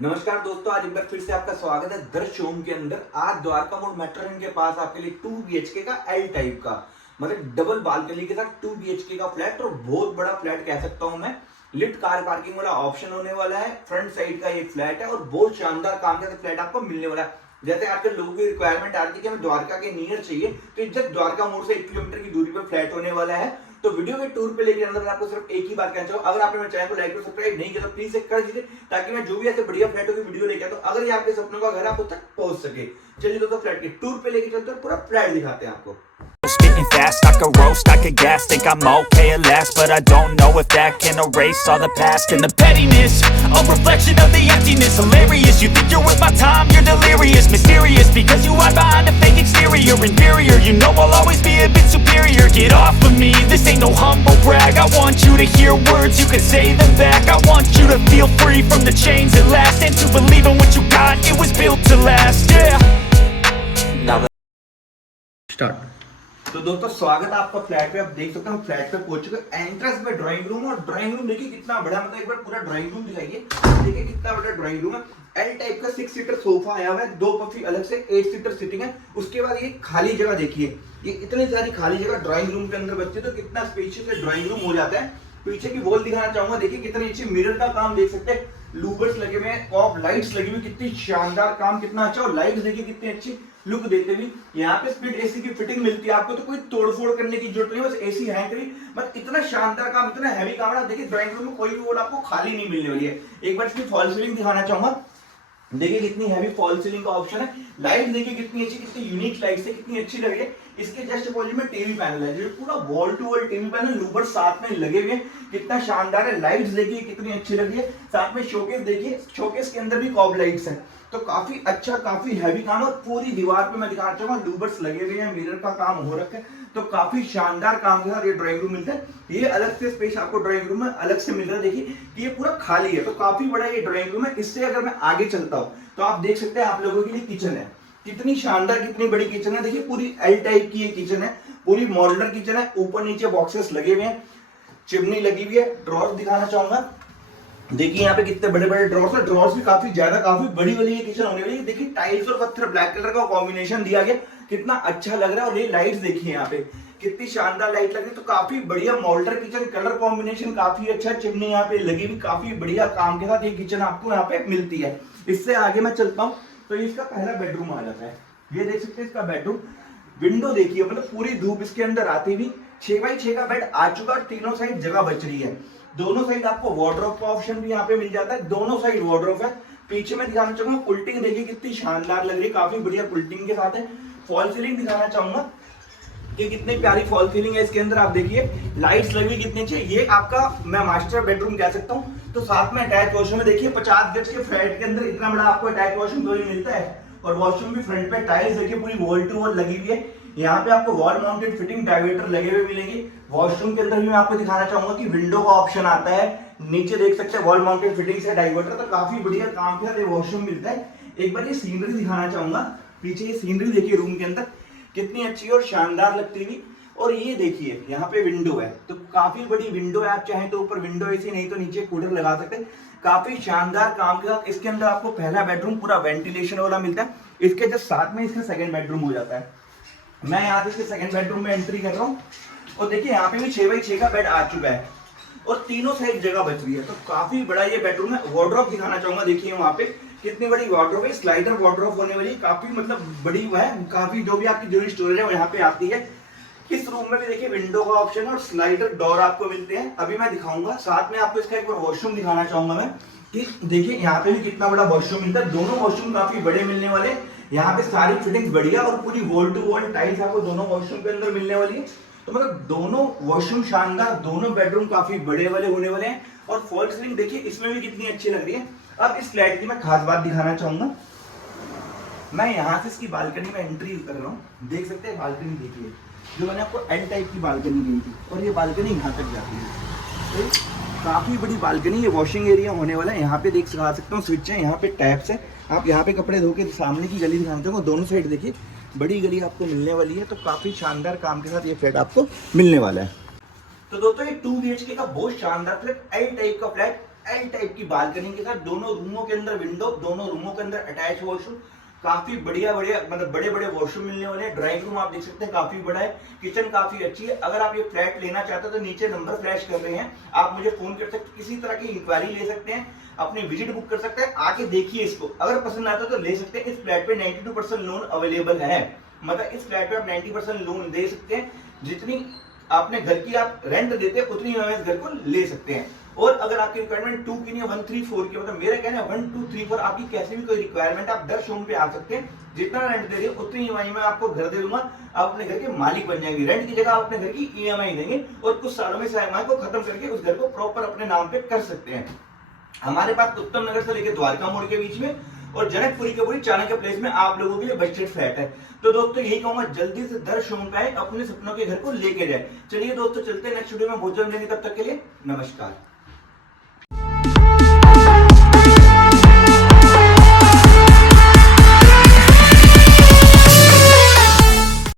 नमस्कार दोस्तों, आज एक बार फिर से आपका स्वागत है दर्श शोरूम के अंदर। आज द्वारका मोड़ मेट्रो स्टेशन के पास आपके लिए 2 BHK का एल टाइप का मतलब डबल बालकनी के साथ 2 BHK का फ्लैट और बहुत बड़ा फ्लैट कह सकता हूं मैं। लिफ्ट कार पार्किंग वाला ऑप्शन होने वाला है। फ्रंट साइड का ये फ्लैट है और बहुत शानदार काम के फ्लैट आपको मिलने वाला है। जैसे आजकल लोगों की रिक्वायरमेंट आती है कि हमें द्वारका के नियर चाहिए, तो जस्ट द्वारका मोड़ से 1 किलोमीटर की दूरी पर फ्लैट होने वाला है। तो वीडियो के टूर पे लेके अंदर मैं आपको सिर्फ एक ही बात कहना चाहूँ, अगर आपने मेरे चैनल को लाइक और सब्सक्राइब नहीं किया तो प्लीज कर दीजिए, ताकि मैं जो भी ऐसे बढ़िया फ्लैटों की वीडियो लेके आता हूँ, अगर ये आपके सपनों का घर आप तक पहुंच सके। चलिए दोस्तों, फ्लैट के टूर पे लेके चलते हैं, पूरा फ्लैट दिखाते हैं आपको। Spitting fast, I could roast, I could gas. Think I'm okay at last, but I don't know if that can erase all the past. And the pettiness, a reflection of the emptiness. Hilarious, you think you're worth my time, you're delirious. Mysterious, because you hide behind a fake exterior. Inferior, you know I'll always be a bit superior. Get off of me, this ain't no humble brag. I want you to hear words, you can say them back. I want you to feel free from the chains that last, and to believe in what you got, it was built to last, yeah. Now start. तो दोस्तों, स्वागत है आपका flat पे। आप देख सकते हैं फ्लैट पे पहुंच चुके। एंट्रेंस में ड्राइंग रूम, और ड्राइंग रूम देखिए कितना बड़ा, मतलब एक बार पूरा ड्राइंग रूम दिखाइए। देखिए कितना बड़ा ड्राइंग रूम है। एल टाइप का 6 सीटर सोफा आया हुआ है, 2 पफी अलग से 8 सीटर सिटिंग है। उसके बाद ये खाली जगह देखिए, ये इतनी सारी खाली जगह ड्राइंग रूम के अंदर बच्चे तो कितना स्पेशियस ड्राइंग रूम हो जाता है। पीछे की वॉल दिखाना चाहूंगा, देखिए कितनी अच्छी मिरर का काम देख सकते हैं, लूवर्स लगे हुए हैं, कॉप लाइट्स लगी हुई, कितनी शानदार काम, कितना अच्छा। और लाइट्स देखिए कितनी अच्छी लुक देते हुए। यहाँ पे स्प्लिट एसी की फिटिंग मिलती है आपको, तो कोई तोड़फोड़ करने की जरूरत नहीं, बस एसी है करी। बट इतना शानदार काम, इतना हैवी काम है। देखिए ड्राइंग रूम में कोई भी वॉल आपको खाली नहीं मिलने वाली है। एक बार इसकी फॉल सीलिंग दिखाना चाहूंगा, देखिए कितनी हैवी फॉल सीलिंग का ऑप्शन है। लाइट देखिए कितनी अच्छी, कितनी यूनिक लाइट है, कितनी अच्छी लग रही है। इसके जस्ट अपोजिट में टीवी पैनल है, जो पूरा wall to wall TV panel, louvre साथ में लगे हुए हैं, कितना शानदार है। लाइट्स देखिए कितनी अच्छी लग रही है। साथ में शोकेस देखिए, शोकेस के अंदर भी कॉब लाइट्स है, तो काफी अच्छा, काफी हैवी काम। और पूरी दीवार पे मैं दिखाना चाहूंगा लूवर्स लगे हुए हैं, मिरर का काम हो रखा है, तो काफी शानदार काम के साथ ये ड्राइंग रूम मिलता है। ये अलग से स्पेस आपको ड्राइंग रूम में अलग से मिल रहा है। देखिए कि ये पूरा खाली है, तो काफी बड़ा ये ड्राइंग रूम है। इससे अगर मैं आगे चलता हूँ तो आप देख सकते हैं आप लोगों के लिए किचन है, कितनी शानदार, कितनी बड़ी किचन है। देखिए पूरी एल टाइप की ये किचन है, पूरी मॉड्यूलर किचन है। ऊपर नीचे बॉक्सेस लगे हुए हैं, चिमनी लगी हुई है। ड्रॉर्स दिखाना चाहूंगा, देखिए यहाँ पे कितने बड़े बड़े ड्रॉर्स है। ड्रॉर्स भी काफी ज्यादा, काफी बड़ी वाली ये किचन होने वाली है। देखिए टाइल्स और पत्थर ब्लैक कलर का कॉम्बिनेशन दिया गया, कितना अच्छा लग रहा है। और ये लाइट्स देखिए यहाँ पे कितनी शानदार लाइट लग रही है, तो काफी बढ़िया मॉड्यूलर किचन। कलर कॉम्बिनेशन काफी अच्छा, चिमनी यहाँ पे लगी हुई, काफी बढ़िया काम के साथ ये किचन आपको यहाँ पे मिलती है। इससे आगे मैं चलता हूँ तो इसका पहला बेडरूम आ जाता है। ये देख सकते हैं इसका बेडरूम। विंडो देखिए, मतलब पूरी धूप इसके अंदर आती हुई। 6x6 का बेड आ चुका और तीनों साइड जगह बच रही है। दोनों साइड आपको वार्डरोब का ऑप्शन भी यहाँ पे मिल जाता है, दोनों साइड वार्डरोब है। पीछे में दिखाना चाहूंगा कुल्टिंग, देखिए कितनी शानदार लग रही है, काफी बढ़िया कुल्टिंग के साथ है। फॉल सीलिंग दिखाना चाहूंगा कि कितनी प्यारी फॉल सीलिंग है इसके अंदर। आप देखिए लाइट्स लगी कितनी अच्छी। ये आपका मैं मास्टर बेडरूम कह सकता हूँ। तो साथ में अटैच वॉशरूम है। देखिए 50 गज के फ्लैट के अंदर इतना बड़ा आपको अटैच वॉशरूम तो मिलता है। और वॉशरूम भी फ्रंट पे टाइल्स देखिए पूरी वॉल टू वॉल लगी हुई है। यहाँ पे आपको वॉल माउंटेड फिटिंग डाइवर्टर लगे हुए मिलेंगे। वॉशरूम के अंदर भी मैं आपको दिखाना चाहूंगा कि विंडो का ऑप्शन आता है। नीचे देख सकते हैं वॉल माउंटेड फिटिंग से डाइवर्टर, तो काफी बढ़िया काम के साथ वॉशरूम मिलता है। एक बार ये सीनरी दिखाना चाहूंगा, पीछे ये सीनरी देखिए रूम के अंदर कितनी अच्छी और शानदार लगती हुई। और ये देखिए यहाँ पे विंडो है, तो काफी बड़ी विंडो है। आप चाहें तो ऊपर विंडो एसी, नहीं तो नीचे कूलर लगा सकते हैं। काफी शानदार काम के साथ इसके अंदर आपको पहला बेडरूम पूरा वेंटिलेशन वाला मिलता है। इसके जस्ट साथ में इसका सेकंड बेडरूम हो जाता है। मैं यहाँ पे इसके सेकंड बेडरूम में एंट्री कर रहा हूँ और देखिए यहाँ पे भी 6x6 का बेड आ चुका है और तीनों साइड जगह बच रही है, तो काफी बड़ा ये बेडरूम है। वार्डरोब दिखाना चाहूंगा, देखिए वहाँ पे कितनी बड़ी वार्डरोब है। स्लाइडर वार्डरोब होने वाली, काफी मतलब बड़ी है, काफी जो भी आपकी जरूरी स्टोरेज है वो यहाँ पे आती है। इस रूम में भी देखिए विंडो का ऑप्शन है और स्लाइडर डोर आपको मिलते हैं। अभी मैं दिखाऊंगा, साथ में आपको इसका एक बार वॉशरूम दिखाना चाहूंगा मैं कि देखिए यहाँ पे भी कितना बड़ा वॉशरूम मिलता है। दोनों वॉशरूम काफी बड़े मिलने वाले। यहाँ पे सारी फिटिंग बढ़िया और पूरी वॉल टू वॉल टाइल्स आपको दोनों वॉशरूम के अंदर मिलने वाली है। तो मतलब दोनों वॉशरूम शानदार, दोनों बेडरूम काफी बड़े वाले होने वाले हैं। और फॉल सीलिंग देखिए इसमें भी कितनी अच्छी लग रही है। अब इस फ्लैट की मैं खास बात दिखाना चाहूंगा। मैं यहाँ से इसकी बालकनी में एंट्री कर रहा हूँ, देख सकते हैं बालकनी देखिए, जो मैंने आपको एल टाइप की बालकनी दी थी, और ये बालकनी यहाँ तक जाती है। तो काफी बड़ी बालकनी, ये वॉशिंग एरिया होने वाला है। यहाँ पे देख सकता हूँ स्विच है, यहाँ पे टैप्स है। आप यहाँ पे कपड़े धो के सामने की गली दिखाना चाहूँगा, दोनों साइड देखिए बड़ी गली आपको मिलने वाली है। तो काफी शानदार काम के साथ ये फ्लैट आपको मिलने वाला है। तो दोस्तों ये 2 BHK का बहुत शानदार फ्लैट, एल टाइप का फ्लैट एल टाइप की बालकनी के साथ, दोनों रूमों के अंदर विंडो, दोनों रूमों के अंदर अटैच वॉशरूम, काफी बढ़िया मतलब बड़े बड़े वॉशरूम मिलने वाले हैं। ड्राइंग रूम आप देख सकते हैं काफी बड़ा है, किचन काफी अच्छी है। अगर आप ये फ्लैट लेना चाहते हो तो नीचे नंबर फ्लैश कर रहे हैं, आप मुझे फोन कर सकते हैं, किसी तरह की इंक्वायरी ले सकते हैं, अपनी विजिट बुक कर सकते हैं, आके देखिए इसको, अगर पसंद आता है तो ले सकते हैं। इस फ्लैट पे 92% लोन अवेलेबल है, मतलब इस फ्लैट पे आप 90% लोन दे सकते हैं, जितनी आपने घर की आप रेंट देते हैं उतनी इस घर को ले सकते हैं। और अगर आपकी रिक्वायरमेंट 2 की नहीं है 1, 3, 4 की, मतलब मेरा कहना है 1, 2, 3, 4 आपकी कैसी भी कोई रिक्वायरमेंट, आप 10 शोरूम पे आ सकते हैं, जितना रेंट दे रहे हो उतनी ईएमआई में आपको घर दे दूंगा, आप अपने घर के मालिक बन जाएंगे। रेंट की जगह आप अपने घर की ईएमआई देंगे और कुछ सालों में इस ईएमआई को खत्म करके उस घर को प्रॉपर अपने नाम पे कर सकते हैं। हमारे पास उत्तम नगर से लेकर द्वारका मोड़ के बीच में और जनकपुरी के पूरी चाणक्य प्लेस में आप लोगों के लिए बजटेड फ्लैट है। तो दोस्तों यही कहूंगा, जल्दी से 10 शोरूम पे आए, अपने सपनों के घर को लेके जाए। चलिए दोस्तों चलते हैं नेक्स्ट वीडियो में, भोजन लेने, तब तक के लिए नमस्कार।